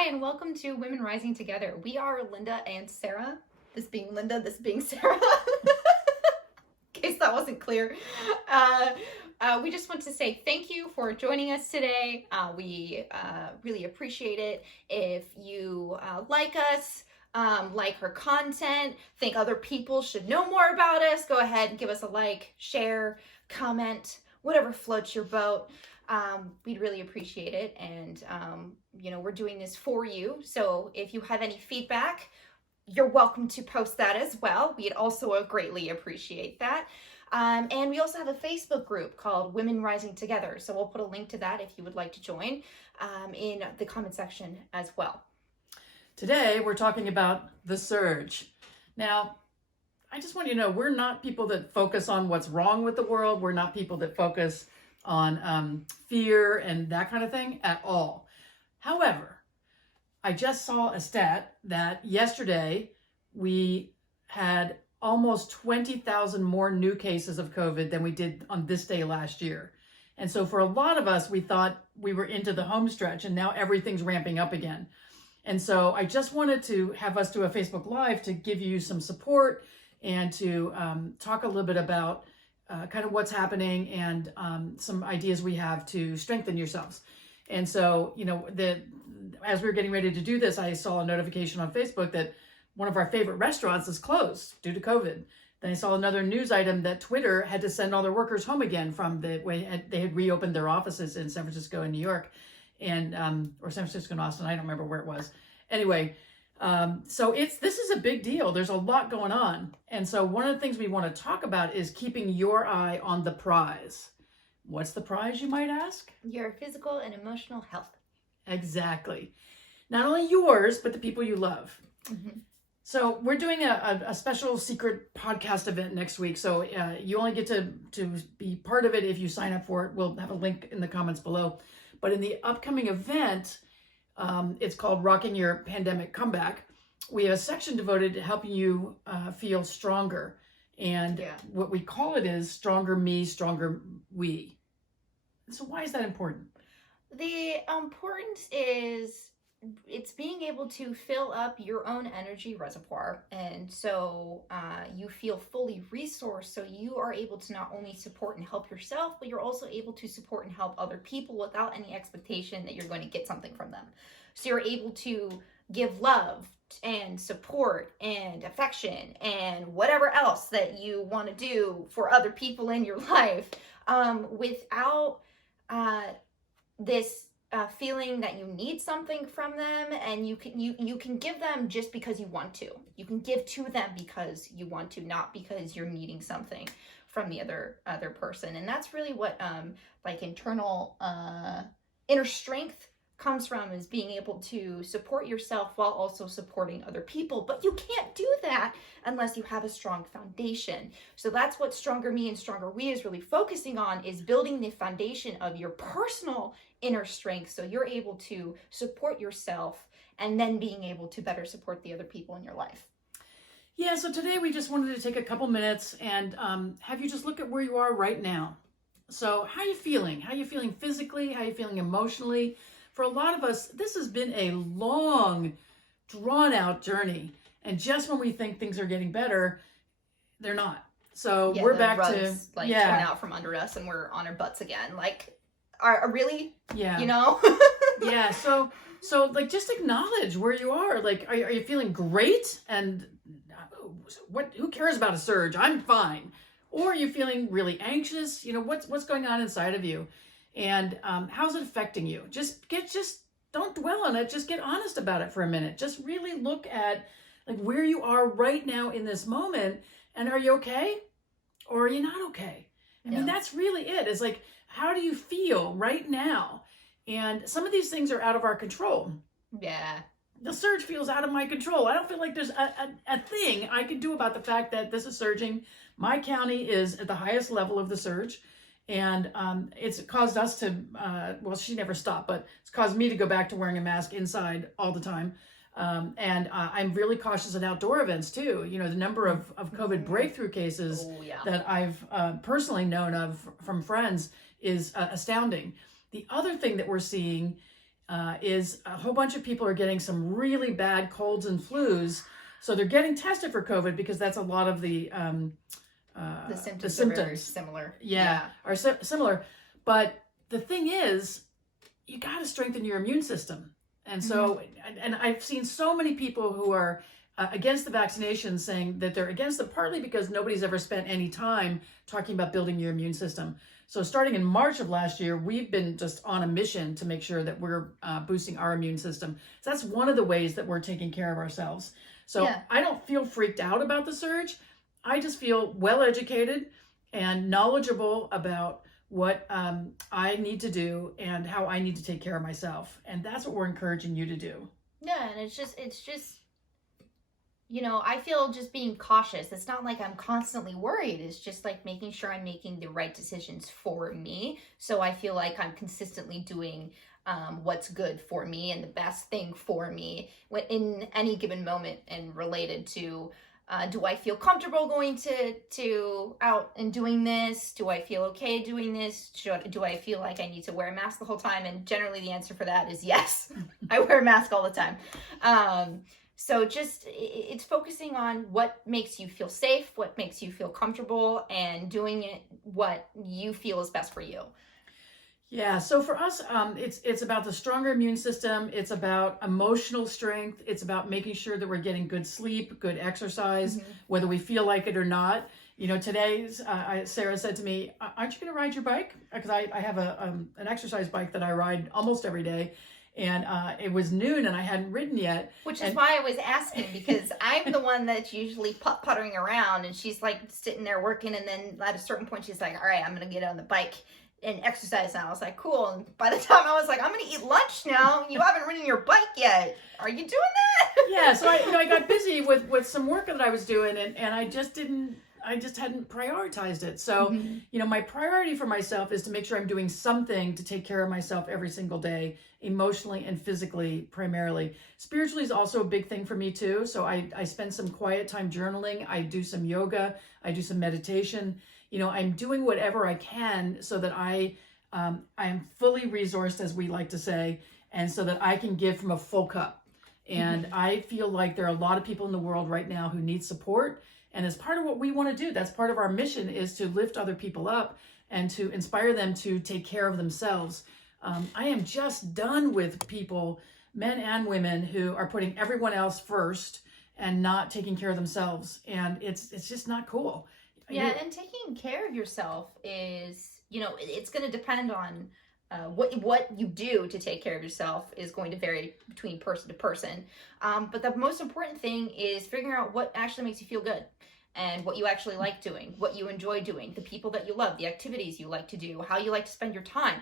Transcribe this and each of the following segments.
Hi, and welcome to Women Rising Together. We are Linda and Sarah. This being Linda, this being Sarah. In case that wasn't clear. We just want to say thank you for joining us today. We really appreciate it. If you like us, like her content, think other people should know more about us, go ahead and give us a like, share, comment, whatever floats your boat. We'd really appreciate it. And, we're doing this for you. So if you have any feedback, you're welcome to post that as well. We'd also greatly appreciate that. And we also have a Facebook group called Women Rising Together. So we'll put a link to that if you would like to join in the comment section as well. Today, we're talking about the surge. Now, I just want you to know, we're not people that focus on what's wrong with the world. We're not people that focus on fear and that kind of thing at all. However, I just saw a stat that yesterday we had almost 20,000 more new cases of COVID than we did on this day last year. And so for a lot of us, we thought we were into the home stretch and now everything's ramping up again. And so I just wanted to have us do a Facebook Live to give you some support and to talk a little bit about kind of what's happening and some ideas we have to strengthen yourselves. And so, as we were getting ready to do this, I saw a notification on Facebook that one of our favorite restaurants is closed due to COVID. Then I saw another news item that Twitter had to send all their workers home again from the way they had reopened their offices in San Francisco and New York, and or San Francisco and Austin. I don't remember where it was. Anyway, so this is a big deal. There's a lot going on. And so one of the things we want to talk about is keeping your eye on the prize. What's the prize, you might ask? Your physical and emotional health. Exactly. Not only yours, but the people you love. Mm-hmm. So we're doing a special secret podcast event next week. So you only get to be part of it if you sign up for it. We'll have a link in the comments below. But in the upcoming event, it's called Rocking Your Pandemic Comeback. We have a section devoted to helping you feel stronger. And what we call it is Stronger Me, Stronger We. So why is that important? The importance is it's being able to fill up your own energy reservoir. And so you feel fully resourced. So you are able to not only support and help yourself, but you're also able to support and help other people without any expectation that you're going to get something from them. So you're able to give love and support and affection and whatever else that you want to do for other people in your life without this feeling that you need something from them, and you can give them just because you want to. You can give to them because you want to, not because you're needing something from the other person. And that's really what internal inner strength comes from, is being able to support yourself while also supporting other people. But you can't do that unless you have a strong foundation. So that's what Stronger Me and Stronger We is really focusing on, is building the foundation of your personal inner strength so you're able to support yourself and then being able to better support the other people in your life. Yeah, so today we just wanted to take a couple minutes and have you just look at where you are right now. So how are you feeling? How are you feeling physically? How are you feeling emotionally? For a lot of us, this has been a long, drawn-out journey. And just when we think things are getting better, they're not. So we're back to torn out from under us, and we're on our butts again. Really? Yeah. Yeah. So just acknowledge where you are. Are you feeling great? And who cares about a surge? I'm fine. Or are you feeling really anxious? What's going on inside of you? And how's it affecting you? Just don't dwell on it. Just get honest about it for a minute. Just really look at where you are right now in this moment. And are you okay? Or are you not okay? I mean, that's really it. It's how do you feel right now? And some of these things are out of our control. Yeah. The surge feels out of my control. I don't feel like there's a thing I can do about the fact that this is surging. My county is at the highest level of the surge. And it's caused us to, she never stopped, but it's caused me to go back to wearing a mask inside all the time. And I'm really cautious at outdoor events too. The number of COVID breakthrough cases that I've personally known of from friends is astounding. The other thing that we're seeing is a whole bunch of people are getting some really bad colds and flus. So they're getting tested for COVID because that's a lot of the symptoms. Are very similar. Are similar. But the thing is, you got to strengthen your immune system. And so, and I've seen so many people who are against the vaccination saying that they're against it partly because nobody's ever spent any time talking about building your immune system. So starting in March of last year, we've been just on a mission to make sure that we're boosting our immune system. So that's one of the ways that we're taking care of ourselves. So I don't feel freaked out about the surge. I just feel well educated and knowledgeable about what I need to do and how I need to take care of myself. And that's what we're encouraging you to do. Yeah, and it's just, you know, I feel just being cautious. It's not like I'm constantly worried. It's just like making sure I'm making the right decisions for me. So I feel like I'm consistently doing what's good for me and the best thing for me in any given moment, and related to do I feel comfortable going to out and doing this? Do I feel okay doing this? Do I feel like I need to wear a mask the whole time? And generally the answer for that is yes. I wear a mask all the time. So just, it's focusing on what makes you feel safe, what makes you feel comfortable, and doing it what you feel is best for you. Yeah, so for us, it's about the stronger immune system. It's about emotional strength. It's about making sure that we're getting good sleep, good exercise, whether we feel like it or not. You know, today, Sarah said to me, aren't you going to ride your bike? Because I have an exercise bike that I ride almost every day. And it was noon and I hadn't ridden yet. Which is why I was asking, because I'm the one that's usually puttering around, and she's like sitting there working, and then at a certain point she's like, all right, I'm going to get on the bike and exercise now. I was like, cool. And by the time I was like, I'm going to eat lunch now, you haven't ridden your bike yet. Are you doing that? Yeah, so I got busy with some work that I was doing, and I just hadn't prioritized it. So, you know, my priority for myself is to make sure I'm doing something to take care of myself every single day, emotionally and physically primarily. Spiritually is also a big thing for me too. So I spend some quiet time journaling. I do some yoga. I do some meditation. You know, I'm doing whatever I can so that I am fully resourced, as we like to say, and so that I can give from a full cup. And I feel like there are a lot of people in the world right now who need support. And as part of what we want to do, that's part of our mission, is to lift other people up and to inspire them to take care of themselves. I am just done with people, men and women, who are putting everyone else first and not taking care of themselves. And it's just not cool. Yeah, and taking care of yourself is, you know, it's going to depend on what you do to take care of yourself is going to vary between person to person. But the most important thing is figuring out what actually makes you feel good and what you actually like doing, what you enjoy doing, the people that you love, the activities you like to do, how you like to spend your time.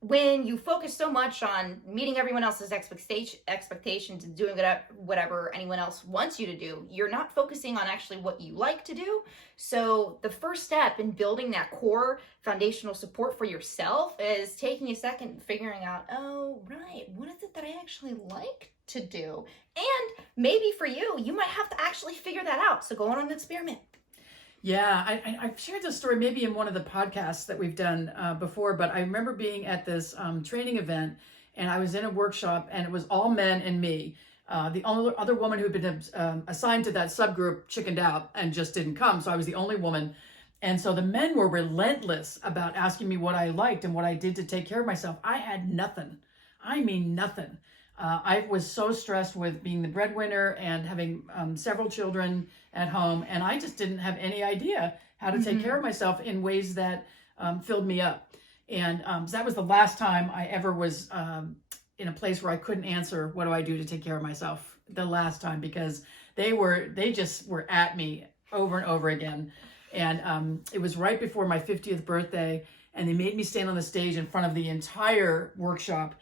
When you focus so much on meeting everyone else's expectations and doing whatever anyone else wants you to do, you're not focusing on actually what you like to do. So the first step in building that core foundational support for yourself is taking a second and figuring out, oh, right, what is it that I actually like to do? And maybe for you, you might have to actually figure that out. So go on an experiment. Yeah, I've shared this story maybe in one of the podcasts that we've done before, but I remember being at this training event, and I was in a workshop, and it was all men and me. The only other woman who'd been assigned to that subgroup chickened out and just didn't come, so I was the only woman. And so the men were relentless about asking me what I liked and what I did to take care of myself. I had nothing. I mean, nothing. I was so stressed with being the breadwinner and having several children at home, and I just didn't have any idea how to take care of myself in ways that filled me up. And so that was the last time I ever was in a place where I couldn't answer, what do I do to take care of myself? The last time, because they just were at me over and over again. And it was right before my 50th birthday, and they made me stand on the stage in front of the entire workshop,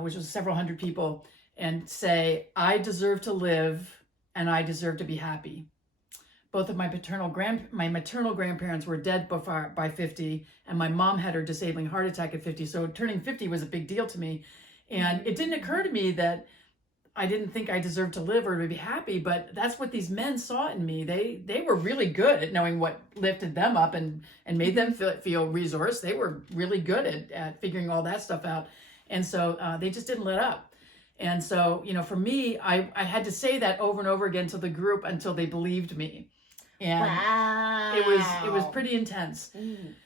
which was several hundred people, and say, I deserve to live and I deserve to be happy. Both of my maternal grandparents were dead by 50, and my mom had her disabling heart attack at 50. So turning 50 was a big deal to me. And it didn't occur to me that I didn't think I deserved to live or to be happy, but that's what these men saw in me. They were really good at knowing what lifted them up and made them feel resourced. They were really good at figuring all that stuff out. And so they just didn't let up. And so, you know, for me, I had to say that over and over again to the group until they believed me. And wow. it was pretty intense.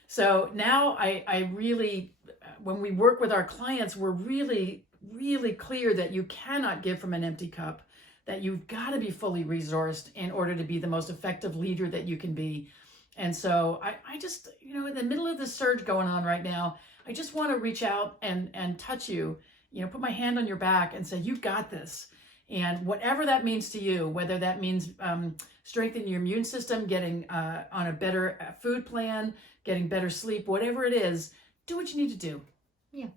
So now I really, when we work with our clients, we're really, really clear that you cannot give from an empty cup, that you've got to be fully resourced in order to be the most effective leader that you can be. And so I just, you know, in the middle of this surge going on right now, I just want to reach out and touch you, you know, put my hand on your back and say, you've got this. And whatever that means to you, whether that means strengthening your immune system, getting on a better food plan, getting better sleep, whatever it is, do what you need to do. Yeah.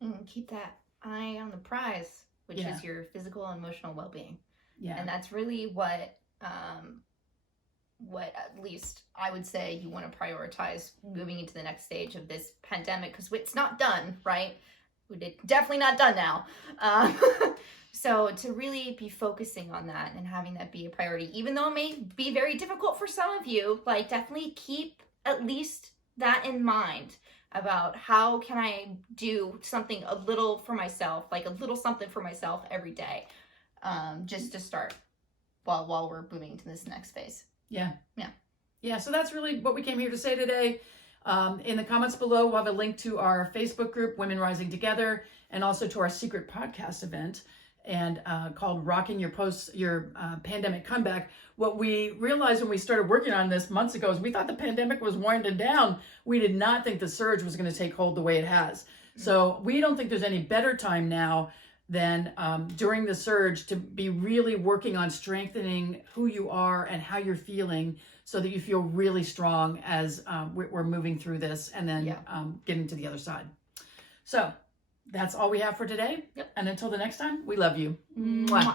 And keep that eye on the prize, which is your physical and emotional well-being. Yeah. And that's really what at least I would say you want to prioritize moving into the next stage of this pandemic, because it's not done, right? Definitely not done now. So to really be focusing on that and having that be a priority, even though it may be very difficult for some of you, like definitely keep at least that in mind about how can I do something a little for myself, like a little something for myself every day, just to start while we're moving into this next phase. Yeah. So that's really what we came here to say today. In the comments below, we'll have a link to our Facebook group, Women Rising Together, and also to our secret podcast event and called Rocking Your Pandemic Comeback. What we realized when we started working on this months ago is we thought the pandemic was winding down. We did not think the surge was going to take hold the way it has. So we don't think there's any better time now than during the surge to be really working on strengthening who you are and how you're feeling, so that you feel really strong as we're moving through this and then getting to the other side. So that's all we have for today. Yep. And until the next time, we love you. Mwah.